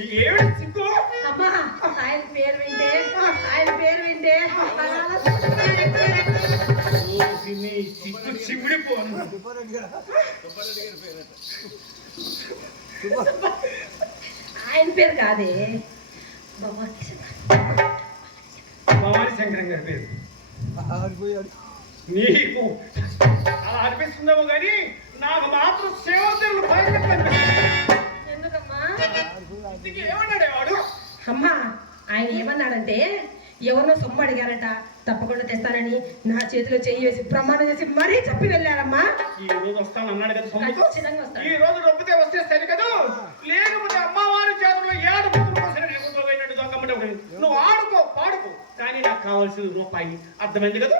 ఏమిటి సిగ్గు? అమ్మా ఆయన పేరు వింటే నీ సిగ్గు చిమిడిపోను. ఆయన పేరు కాదే భవానీ శంకరం గారి పేరు. నీకు అలా అనిపిస్తుందేమో కానీ నాకు మాత్రం సేవలు ఎందుకమ్మా ఏమన్నాడే వాడు? అమ్మా ఆయన ఏమన్నాడంటే ఎవరినో సొమ్ము అడిగారట, తప్పకుండా తెస్తానని నా చేతిలో చెయ్యి వేసి ప్రమాణం చేసి మరీ చెప్పి వెళ్ళారమ్మా. ఈ రోజు వస్తాను అన్నాడు కదా. ఖచ్చితంగా వస్తాను. ఈ రోజు డబ్బుతే వస్తే సరి కదా, లేకపోతే అమ్మవారి చేతిలో ఏడు దొంగమ్మట. నువ్వు ఆడుకో పాడుకో, కానీ నాకు కావాల్సిన రూపాయి. అర్థమైంది కదా?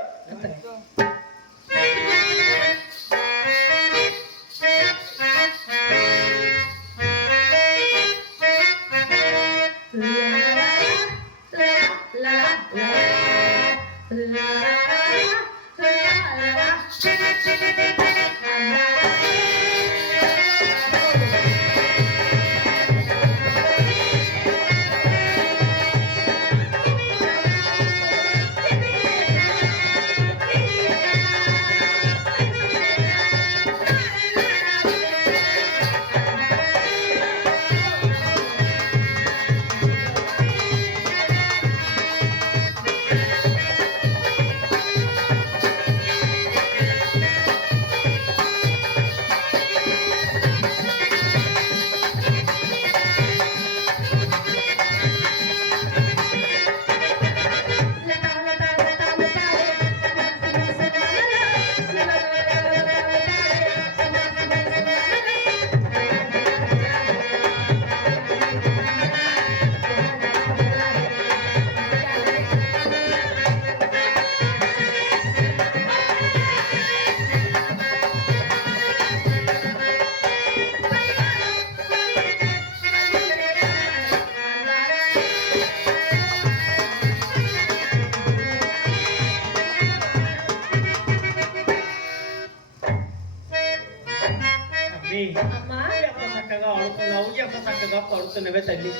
చక్కగా ఆడుతున్నావు, ఎంత చక్కగా పడుతున్నవే తల్లి.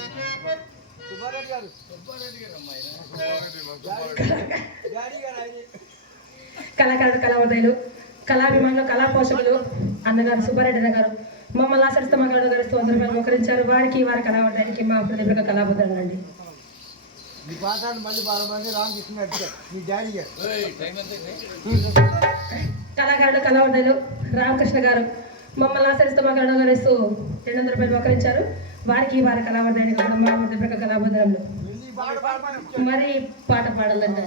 కళాకారులు, కళావృదయులు, కళాభిమానులు, కళా పోషకులు అన్నగారు సుబ్బారెడ్డి గారు మమ్మల్ని ఆచరిస్తమ్మగారు గారు 100 రూపాయలు మోకరించారు. వారికి వారి కళావృదయానికి మా హృదయపూర్వక కళాబుద్ధులు అండి. కళాకారులు, కళావృదయులు రామకృష్ణ గారు మమ్మల్ని ఆచరిస్తమ్మగారు గారు 200 రూపాయలు మోకరించారు. వారికి వారి కళావృదయానికి కూడా మా హృదయపూర్వక కళాబుద్ధులు. మరి పాట పాడాలంటే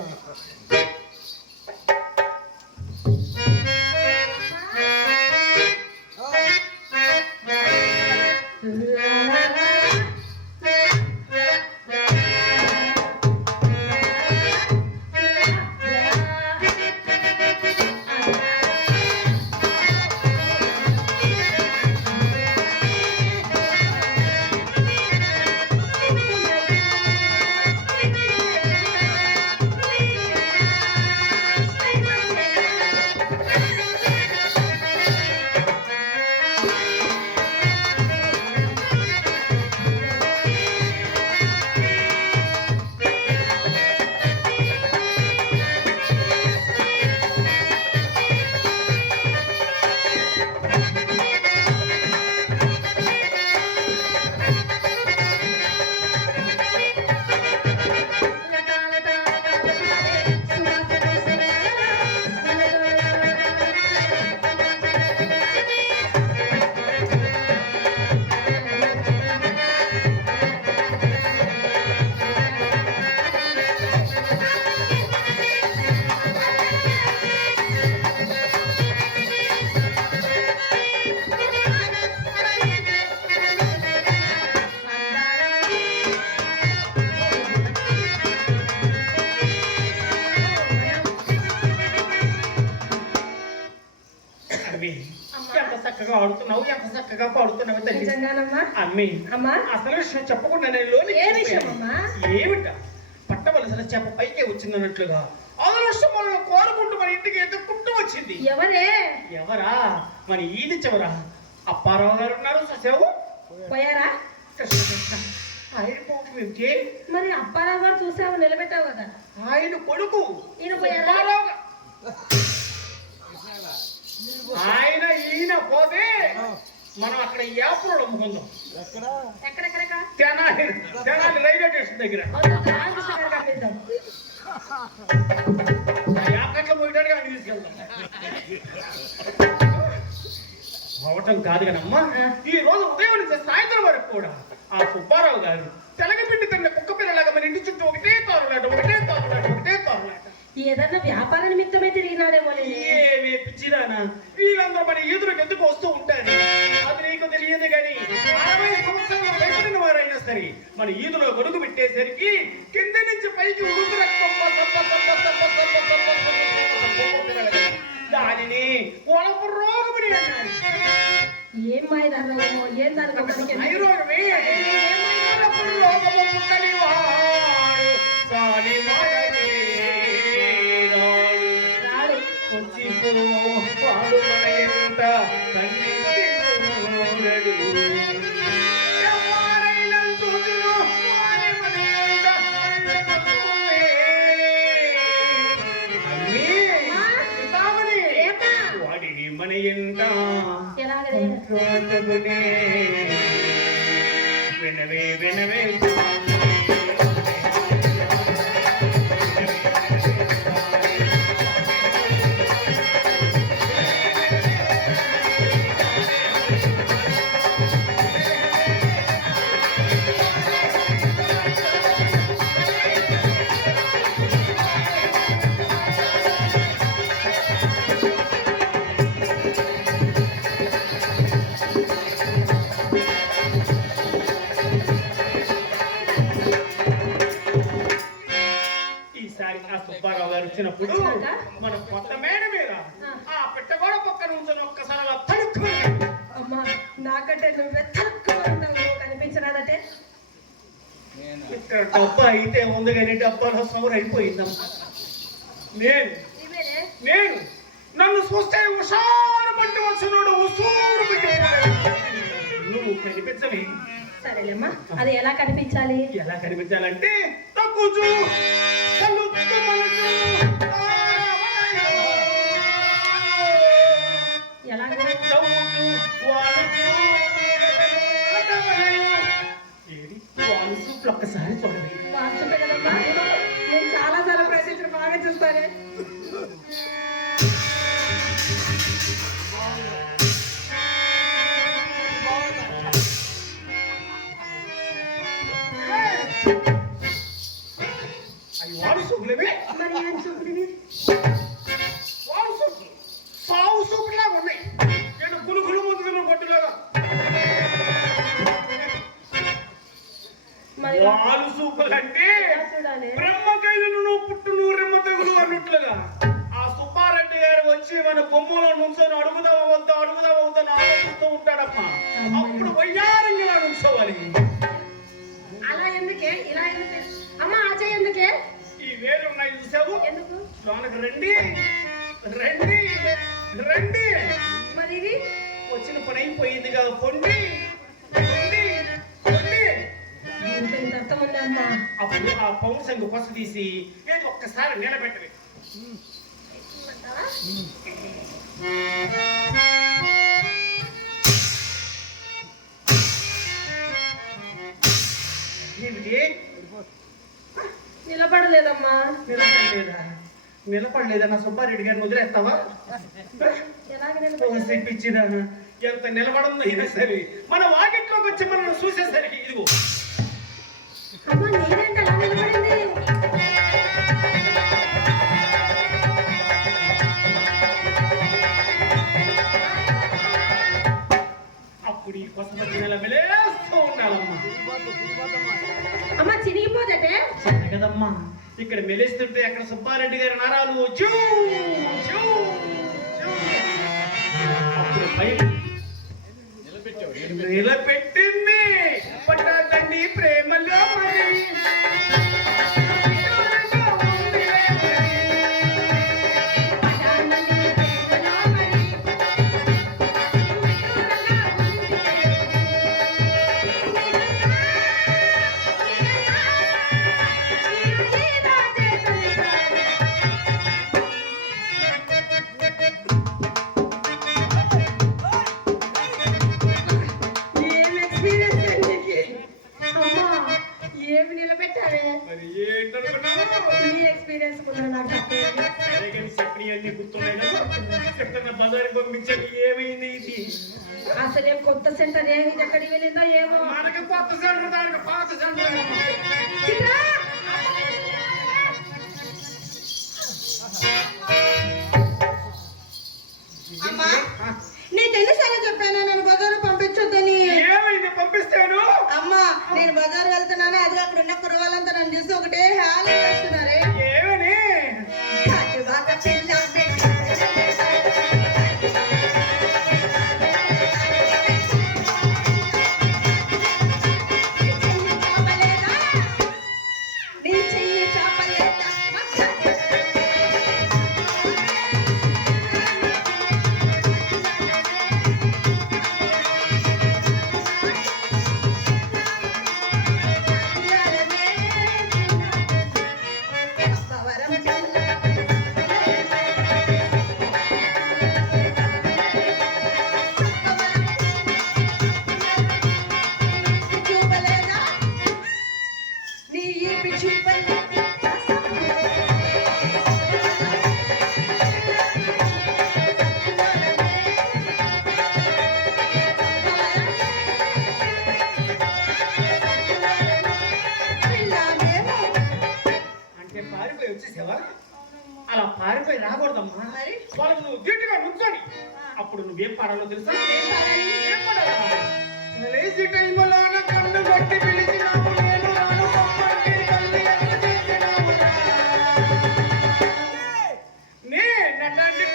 చక్కగా ఆడుతున్నావు, ఎంత చక్కగా పాడుతున్నావు తల్లి. అమ్మి అసలు విషయం చెప్పకుండా ఏమిట పట్టవలసిన చెప్ప పైకే వచ్చిందన్నట్లుగా అదృష్టం కోరుకుంటూ మన ఇంటికి ఎదుర్కొంటూ వచ్చింది. ఎవరా? మన ఈది చివరా అప్పారావు గారు ఉన్నారు. ససేవు పోయారా? కృష్ణ ఆయన కోపం ఏమిటి? మరి అప్పారావు గారు చూసావు, నిలబెట్టావు కదా. ఆయన కొడుకు ఈయన పోయారా? ఆయన ఈయన పోతే మనం అక్కడ యాప్లో అమ్ముకుందాం. ఎక్కడెక్కడ? తెనాలి రైల్వే స్టేషన్ దగ్గర రామకృష్ణ గారు కనిపిద్దాం. యాప్లో పోయడానికి ఆయన తీసుకెళ్తాం. అవటం కాదు కదమ్మా, ఈ రోజు ఉదయం నుంచి సాయంత్రం వరకు కూడా ఆ సుబ్బారావు గారు తెలగపిండి తిన్న కుక్క పిల్లలాగా మన ఇంటి చుట్టూ ఒకటే తారులాట. ఏదన్నా వ్యాపార నిమిత్తమే తిరిగినాడేమో. ఏమి పిచ్చిరానా, వీళ్ళందరూ మన ఈదులకు ఎందుకు వస్తూ ఉంటారు? అది నీకు తెలియదు కానీ 60 సంవత్సరాల వయసున్న వారైనా సరే మన ఈదులో గొడుగు పెట్టేసరికి కింద నుంచి పైకి ఉడుకు రక్తం దానిని ఒలపు రోగమని అన్నారు. ఏం మాయదారమో, ఏం దాని రోగమే రోగము పుట్టని వాడు సాని వాడు మన ఎంత కన్నెడు ఎవరైనా చూచును వారి మన ఎంత వాడిని మన ఎంత వినవే సుబ్బారావు గారు వచ్చినప్పుడు మన కొత్త మేడ మీద ఆ పెట్టగోడ పక్కన ఉంచుని ఒక్కసారి అలా తడుక్కున్నాడు. అమ్మా, నాకంటే నువ్వే కనిపించరాదంటే ఇక్కడ డబ్బా అయితే ఉంది కానీ డబ్బాలో సౌర్ అయిపోయిందమ్మా. నేను నన్ను చూస్తే ఉషారు పట్టి వచ్చినోడు ఉసూరు పెట్టి నువ్వు కనిపించలే. సరేలేమ్మా, అది ఎలా కనిపించాలి? ఎలా కనిపించాలంటే తక్కువ ఒక్కసారి చూడండి. నేను చాలా సార్లు ప్రయత్నించిన, బాగా చూస్తానే. అవి వాడు సూపులేవి. మరి ఏం సూపులివి? వాడు సూపులు సావు సూపులాగా ఉన్నాయి. నేను గులుగులు ముందుకు కొట్టులాగా వాలు సూపులంటే బ్రహ్మకైలు పుట్టును రెమ్మ తెగులు అన్నట్లుగా ఆ సుబ్బారెడ్డి గారు వచ్చి మన బొమ్మలో నుంచొని అడుగుదామా వద్దా ఆలోచిస్తూ ఉంటాడమ్మా. అప్పుడు వయ్యారంగా నుంచోవాలి. అలా ఎందుకే, ఇలా ఎందుకే అమ్మా? ఆచే ఎందుకే? ఈ వేలు ఉన్నాయి చూసావు, ఎందుకు లోనకు రండి రండి రండి. మరి ఇది వచ్చిన పని అయిపోయిందిగా, పొండి అర్థం ఉంది అమ్మా. అప్పుడు ఆ పౌరు సంఘ కొస తీసి ఏది ఒక్కసారి నిలబెట్టవి. ఏమిటి? నిలబడలేదమ్మా. నిలబడలేదా? నా సుబ్బారెడ్డి గారిని వదిలేస్తావా? పిచ్చిదా, ఎంత నిలబడంలో అయినా సరే మన వాకిట్లోకి వచ్చి మనం చూసేసరికి ఇదిగో అమ్మా, నేనేంటి అలా నిలబడింది? అప్పుడు ఈ కొస నెల మెలేస్తూ ఉండాలమ్మా. అమ్మ, చినిగిపోతే కదమ్మా, ఇక్కడ మెలేస్తుంటే అక్కడ సుబ్బారెడ్డి గారి నరాలు నిలబెట్టింది. పట్టాదండి ప్రేమలో మరి మరి ఏంటనుకున్నావు? నీ ఎక్స్పీరియన్స్ ముందు నాకు చెప్పేది. సరే కానీ చెప్పని అన్ని గుర్తున్నాయి కదా. చెప్తున్న బజార్కి పంపించాను, ఏమైంది ఇది? అసలు ఏం కొత్త సెంటర్ ఏమి ఎక్కడికి వెళ్ళిందో ఏమో. మనకి కొత్త సెంటర్, దానికి పాత సెంటర్. చిత్ర! అమ్మా నీకు ఎన్నిసార్లు చెప్పాను నన్ను బజారు పంపించొద్దని? ఏమైంది పంపిస్తాను? అమ్మా నేను బజారు వెళ్తున్నాను, అది అక్కడ ఉన్న కుర్రవాళ్ళంతా నన్ను చూసి ఒకటే హ్యాలీ చేస్తున్నారే. ఏమని? కాటువాక పిల్ల నీ చెయ్యి చాపలేదా? చూపలేదా? నీ ఈపి చూపలేదా? అంటే పారిపోయి వచ్చేసావా? అలా పారిపోయి రాకూడదమ్మా. మరి? వాళ్ళకు నువ్వు గట్టిగా నుంచొని అప్పుడు నువ్వేం పాడాలో తెలుసా? ఏం పాడాలి? ఏం పాడాలా? లేచి టైములోన కన్ను కొట్టి పిలిచినావు, నేను రాను పొమ్మంటే తల్లి ఎంత చేసినావురా? నే నన్నంటి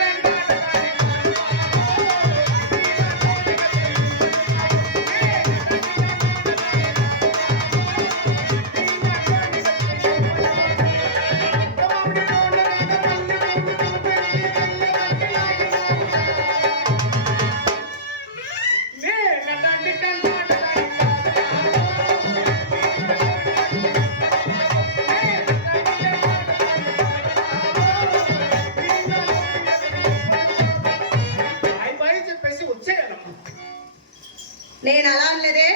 చెప్పేసి వచ్చేయాలమ్మా. నేను అలా అనలేదే,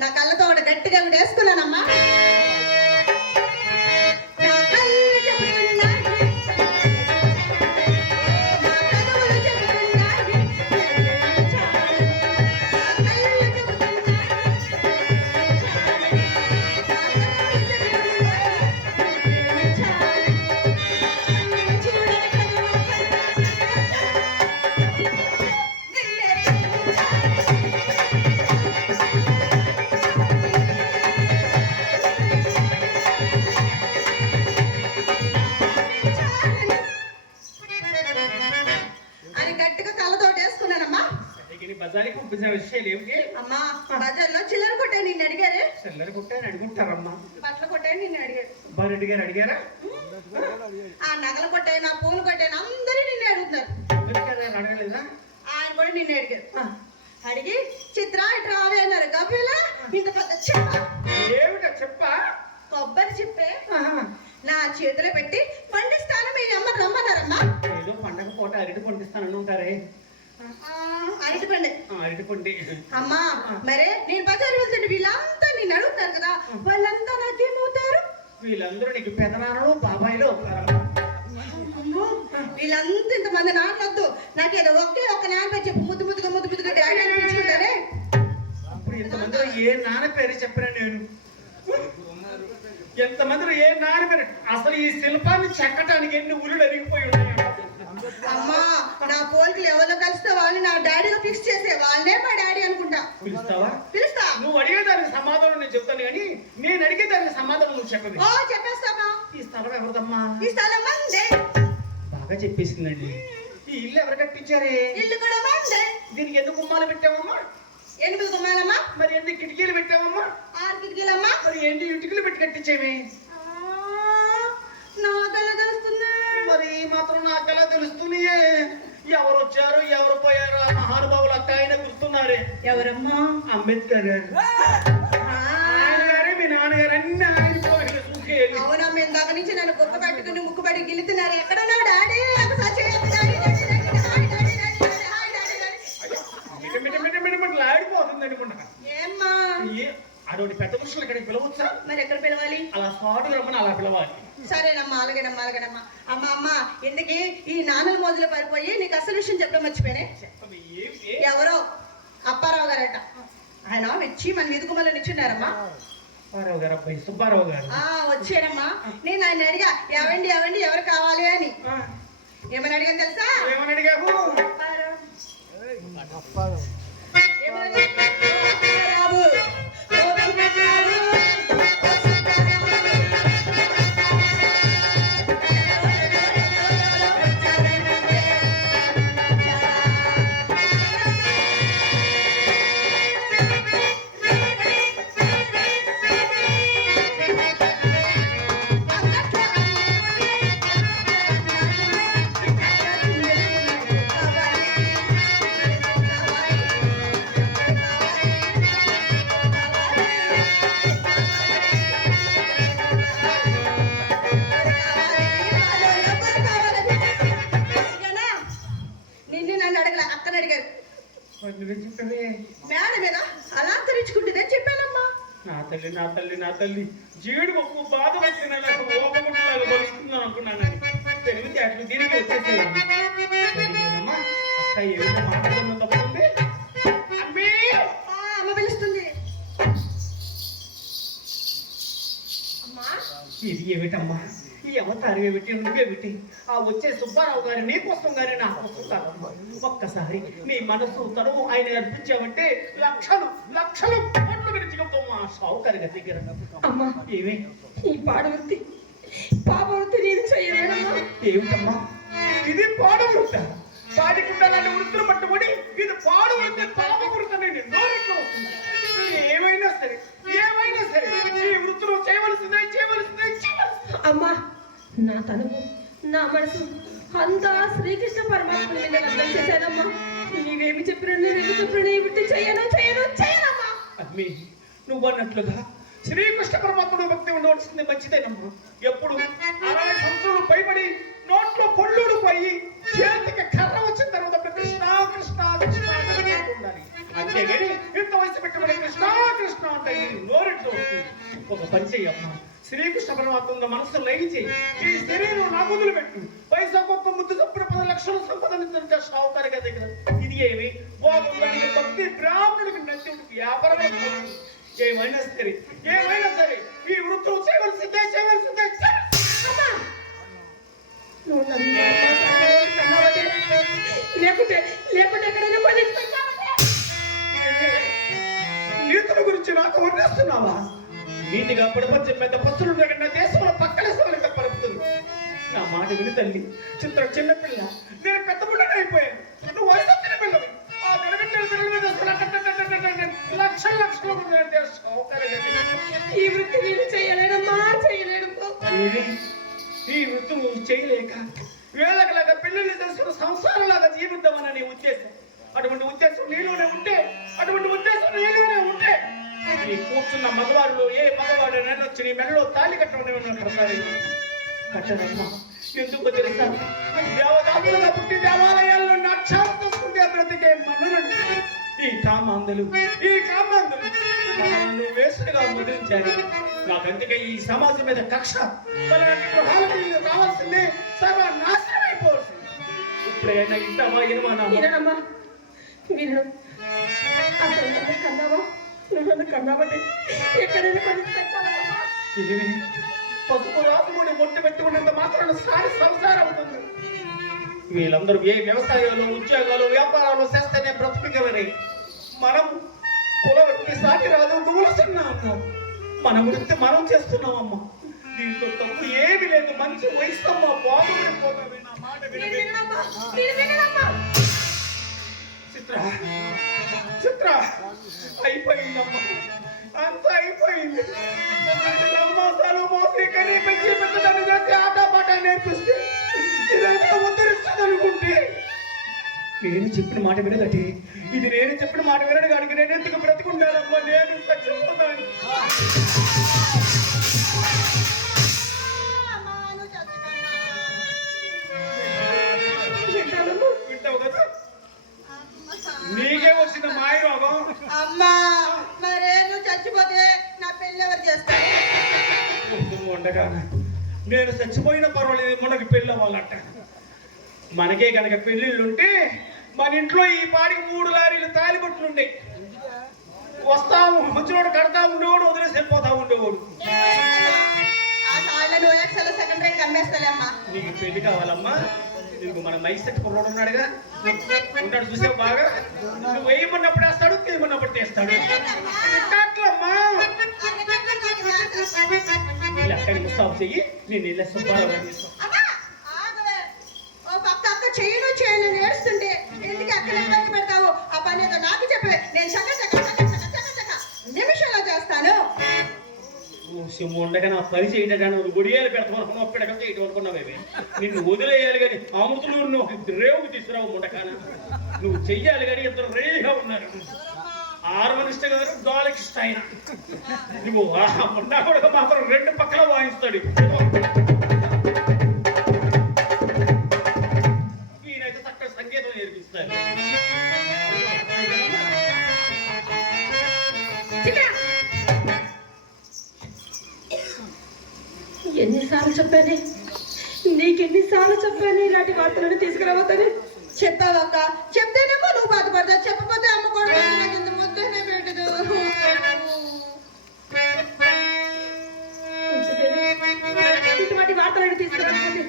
నా కళ్ళతో ఒకటి గట్టిగా వేసుకున్నానమ్మా. నా కళ్ళు చెబుతున్నాయి, నా కనులు చెబుతున్నాయి, చాలు. నా కళ్ళు చెబుతున్నాయి, నా కనులు చెబుతున్నాయి, చాలు. చూడని కనులు నిన్నే అని గట్టిగా కళ్ళతోటి వేసుకున్నానమ్మా. సరిగ్గా బజార్కి పంపించిన విషయాలు ఏమిటి? అమ్మా బజార్లో చిల్లర కొట్టే నిన్ను అడిగారే, చిల్లర కొట్టాను అడుగుంటారమ్మా. బట్టలు కొట్టే నిన్ను అడిగారు, బారెడ్డి గారు అడిగారా? ఆ నగలు కొట్టే నా పూలు కొట్టే అందరూ నిన్ను అడుగుతున్నారు. అమెరికా అడగలేదా? ఆయన కూడా నిన్ను అడిగారు. అడిగి చిత్ర ఇటు రావే అన్నారు. గబ్బిలా ఇంత పెద్ద చెప్ప, ఏమిటా చెప్పా? కొబ్బరి చెప్పే నా చేతిలో పెట్టి పండిస్తాను మీ అమ్మ రమ్మన్నారమ్మా. ఏదో పండగ పూట అరటి పండిస్తానని ఉంటారే. అరటిపండి అరటిపండి. అమ్మా మరే నేను బజారు వెళ్తుంటే వీళ్ళంతా నిన్ను అడుగుతారు కదా, వాళ్ళంతా నాకేమవుతారు? వీళ్ళందరూ నీకు పెదనాన్నలు బాబాయిలు అవుతారమ్మా. అమ్మో, వీళ్ళంతా ఇంతమంది నాన్నొద్దు, నాకేదో ఒకే ఒక్క నాన్న పేరు చెప్పు, ముద్దు ముద్దుగా డాడీ అనిపించుకుంటారే. అప్పుడు ఇంతమందిలో ఏ నాన్న పేరు చెప్పినా నేను ఎంతమందిలో ఏ నాన్న పేరు? అసలు ఈ శిల్పాన్ని చెక్కటానికి ఎన్ని ఊళ్ళు అరిగిపోయి ఉన్నాయి. అమ్మా నా పోలికలు ఎవరో కలిస్తే వాళ్ళని నా డాడీగా ఫిక్స్ చేసే వాళ్ళనే మా డాడీ అనుకుంటా. పిలుస్తావా? పిలుస్తా. నువ్వు అడిగేదానికి సమాధానం నేను చెప్తాను కానీ నేను అడిగేదానికి సమాధానం నువ్వు చెప్పదు. ఓ చెప్పేస్తామా. ఈ స్థలం ఎవరిదమ్మా? ఈ స్థలం మందే. బాగా చెప్పేసిందండి. ఈ ఇల్లు ఎవరు కట్టించారే? ఇల్లు కూడా మందే. దీనికి ఎందుకు గుమ్మాలు పెట్టావమ్మా? 8 గుమ్మాలమ్మా. మరి ఎందుకు కిటికీలు పెట్టావమ్మా? 6 కిటికీలమ్మా. మరి ఏంటి ఇటుకలు పెట్టి కట్టించేవి? నా కళ్ళ తెలుస్తుంది. మరి ఈ మాత్రం నాకెలా తెలుస్తున్నాయే? ఎవరు వచ్చారు ఎవరు పోయారు ఆ మహానుభావులు అక్క ఆయన గుర్తున్నారే. ఎవరమ్మా? అంబేద్కర్ గారు. ఆయన గారే మీ నాన్నగారు అన్ని ఆయన పోయిన చూసేది. అవునమ్మ, ఇందాక నుంచి నన్ను కుక్క పెట్టుకుని ముక్కు పడి గిలుతున్నారు. ఎక్కడన్నా డాడీ లాడిపోతుంది అనుకుంటా. ఏమ్మా? అటువంటి పెద్ద మనుషులు ఇక్కడికి పిలవచ్చా? మరి ఎక్కడ పిలవాలి? అలా స్పాటుగా రమ్మని అలా పిలవాలి. సరేనమ్మా, అలాగేనమ్మా, అలాగేనమ్మా. అమ్మ ఇందుకి ఈ నాన్నల మోజులో పడిపోయి నీకు అసలు విషయం చెప్పడం మర్చిపోయానే. ఎవరో అప్పారావు గారట, ఆయన వచ్చి మన మీదకు మళ్ళీ నిచ్చున్నారమ్మా. సుబ్బారావు గారు, అబ్బాయి సుబ్బారావు గారు వచ్చారమ్మా. నేను ఆయన అడిగా, ఎవండి ఎవండి ఎవరు కావాలి అని. ఏమని అడిగాను తెలుసా? ఏమని అడిగావు? మేడ మీద అలా తెరుచుకుంటుందని చెప్పానమ్మా. నా తల్లి జీడు పప్పు బాధ వచ్చిన ఓపకుంటులాగా బలుస్తున్నాను అనుకున్నాను. తెలివితే అట్లు తిరిగి వచ్చేసేయమ్మా. అక్క ఏమైనా మాట్లాడుతున్నా తప్పండి. అమ్మ పిలుస్తుంది. ఇది ఏమిటమ్మా, ఈ అవతారం ఏమిటి, నువ్వేమిటి? ఆ వచ్చే సుబ్బారావు గారి నీ కోసం గారి నా కోసం కాదమ్మా. ఒక్కసారి నీ మనసు తనువు ఆయన అర్పించావంటే లక్షలు లక్షలు కోట్లు విడిచిపోతాం ఆ షావుకారి గారి దగ్గర. అమ్మా ఏమి ఈ పాడవృత్తి పాపవృత్తి నేను చేయలేనమ్మా. ఏమిటమ్మా ఇది పాడవృత్త? పాడికుండా నన్ను వృత్తులు పట్టుబడి ఇది పాడవృత్తి పాపవృత్తి అనేది నోరెట్లో వస్తుంది. ఏమైనా సరే ఈ వృత్తులు చేయవలసిందే. అమ్మా నా తనువు నా మనసు అంతా శ్రీకృష్ణ పరమాత్మ మీద అర్థం చేశానమ్మా. నీవేమి చెప్పినా నేను చెప్పినా ఈ వృత్తి చేయనమ్మా. అమ్మి నువ్వు అన్నట్లుగా శ్రీకృష్ణ పరమాత్ముడు భక్తి ఉండవలసింది మంచిదేనమ్మా. ఎప్పుడు 60 సంవత్సరాలు పైబడి నోట్లో పొల్లుడు పోయి చేతికి కర్ర వచ్చిన తర్వాత కృష్ణ కృష్ణ కృష్ణ ఉండాలి. అంతేగాని ఇంత వయసు పెట్టుబడి కృష్ణ కృష్ణ అంటే నోరెట్లో వస్తుంది. ఒక పని చెయ్యమ్మా, శ్రీకృష్ణ పరమాత్మ మనసు లయించి ఈ శరీరం నాకు వదిలిపెట్టు. పైసా గొప్ప ముద్దు చొప్పున 10 లక్షల సంపదనిస్తుంటే షావుకారి గారి దగ్గర. ఇది ఏమి భోగం దానికి భక్తి బ్రాహ్మణుడికి నచ్చి వ్యాపారం. ఏమైనా సరే ఈ వృత్తులు చేయవలసిందే. నీతుల గురించి నాకు వర్ణిస్తున్నావా? నీతిగా ప్రపంచం మీద పత్రులు దేశంలో పక్కలేసే పరుపుతుంది. నా మాట విని తల్లి. చిన్నపిల్ల, నేను పెద్ద పుట్టని అయిపోయాను. నువ్వు వయసు వచ్చిన పిల్లవి. ఆ పిల్లల మీద లక్షలు ఈ వృత్తి నేను చేయలేనమ్మా. ఈ వృత్తి నువ్వు చేయలేక వేళకలాగా పెళ్లిళ్ళు చేసుకున్న సంసారంలాగా జీవిద్దామని నీ ఉద్దేశం. అటువంటి ఉద్దేశం నీలోనే ఉంటే నీ కూర్చున్న మగవారిలో ఏ మగవాడు నెలొచ్చి నీ మెడలో తాళి కట్టనమ్మా. ఎందుకు తెలుసా? దేవదాసులుగా పుట్టి దేవాలయాల్లో నక్షాలు చూసుకుంటే బ్రతికే మనులను ఈ కామాంధులు నన్ను వేసులుగా ముద్రించారు. నాకందుకే ఈ సమాజం మీద కక్ష. రావాల్సిందే, సర్వనాశనం అయిపోవాల్సింది. ఇప్పుడైనా ఇంటమ్మా వినమ్మా. అసలు నన్ను కన్నావా? నువ్వు నన్ను కన్నావంటే ఎక్కడైనా ఏమి పసుపు రాసుకుని మొట్టు పెట్టుకున్నంత మాత్రాన సారి సంసారం అవుతుంది. వీళ్ళందరూ ఏ వ్యవసాయాలు, ఉద్యోగాలు, వ్యాపారాలు చేస్తేనే బ్రతుకుగలరే. మనం కులవృత్తి సాటి రాదు, గురుస్తున్నాము. మన వృత్తి మనం చేస్తున్నామమ్మా. దీంట్లో తప్పు ఏమి లేదు. మంచి వయసమ్మా, బాగుపడిపోతామే. నా మాట చిత్ర అయిపోయిందమ్మా, అంత అయిపోయింది. మోసాలు మోసే కానీ పెంచి పెద్దదాన్ని చేసి ఆటపాట నేర్పిస్తే ఇదంతా ఉద్ధరిస్తుందనుకుంటే నేను చెప్పిన మాట వినదటి. ఇది నేను చెప్పిన మాట వినడు కాడికి నేను ఎందుకు బ్రతుకుంటానమ్మా? నేను చచ్చిపోతాను. వింటావు కదా? నీకే వచ్చిన మాయ రోగం. అమ్మా మరే నువ్వు చచ్చిపోతే ఉండగా నేను చచ్చిపోయిన పర్వాలేదు మనకి పెళ్ళి అవ్వాలంట. మనకే కనుక పెళ్ళిళ్ళుంటే మన ఇంట్లో ఈ పాడికి 3 లారీలు తాలిబొట్లుండే. వస్తాము మంచినోడు కడతా ఉండేవాడు, వదిలేసి వెళ్ళిపోతా ఉండేవాడు. నీకు పెళ్లి కావాలమ్మా? నీకు మన మైసెట్ కుర్రోడు ఉన్నాడుగా, ఉంటాడు చూసావు బాగా. నువ్వు వేయమన్నప్పుడు వేస్తాడు, తీయమన్నప్పుడు తీస్తాడు. అట్లమ్మా అక్కడికి ముస్తాబు చెయ్యి, నేను ఇలా సుబ్బారావు చేయను నేర్చుంటే ఎందుకు అక్కడ ఇబ్బంది పెడతావు? ఆ పని ఏదో నాకు చెప్పే, నేను నిమిషంలో చేస్తాను. ఉండగా నా పని చేయడం కానీ ఒడియాలు పెడతామనుకున్నావు, ఒక్కడగా చేయటం అనుకున్నావేమి. నిన్ను వదిలేయాలి కానీ అమృతులు నువ్వు రేవుకు తీసుకురావు. ఉండకాన నువ్వు చెయ్యాలి కానీ ఇద్దరు రేగా ఉన్నారు. ఆర్మనిష్ట గారు గాలికిష్ట ఆయన. నువ్వు ఉన్నా కూడా మాత్రం 2 పక్కల వాయిస్తాడు. ఈయనైతే చక్కగా సంగీతం నేర్పిస్తాడు. ఎన్నిసార్లు చెప్పాను, నీకెన్నిసార్లు చెప్పాను ఇలాంటి వార్తలను తీసుకురావద్దని. చెప్పావక్క, చెప్తేనేమో నువ్వు బాధపడతావు, చెప్పకపోతే అమ్మకూడదు. ఇంత ముద్దనే పెట్టదు. ఇటువంటి వార్తలను తీసుకురావద్దని.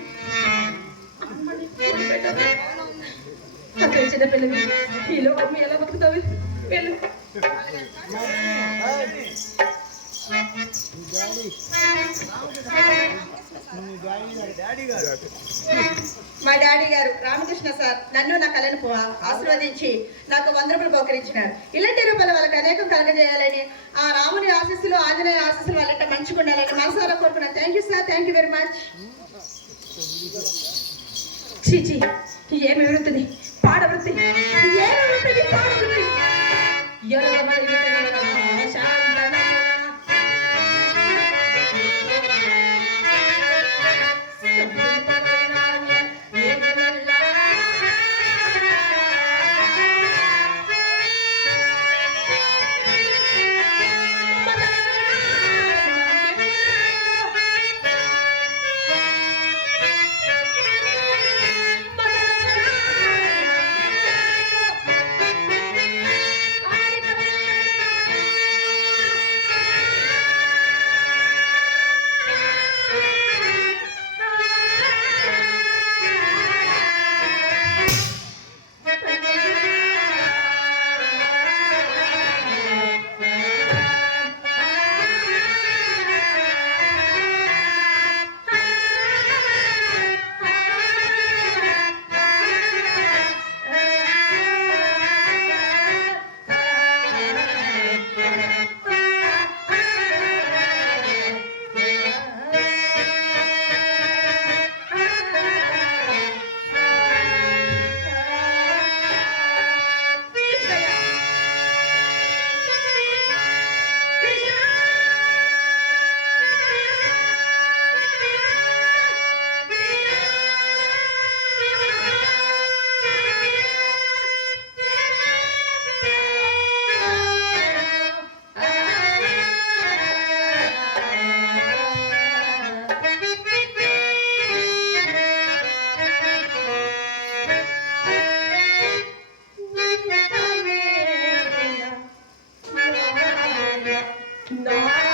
అక్కడ చిన్న పిల్లలు ఈలో అమ్మ ఎలా బతుకుతావు? వెళ్ళు. మా డాడీ గారు రామకృష్ణ సార్ నన్ను నా కళను ఆశీర్వదించి నాకు 100 రూపాయలు బహుకరించినారు. ఇలాంటి రూపాయలు వాళ్ళకి అనేకం కలగజేయాలని, ఆ రాముని ఆశీస్సులు ఆంజనేయ ఆశీస్సులు వాళ్ళంటే మంచిగా ఉండాలని మనసారా కోరుకున్నాను. Thank you sir, thank you very much. చీచి, ఏమి వృత్తిది పాడవృత్తి, ఏమి వృత్తిది పాడవృత్తి. No.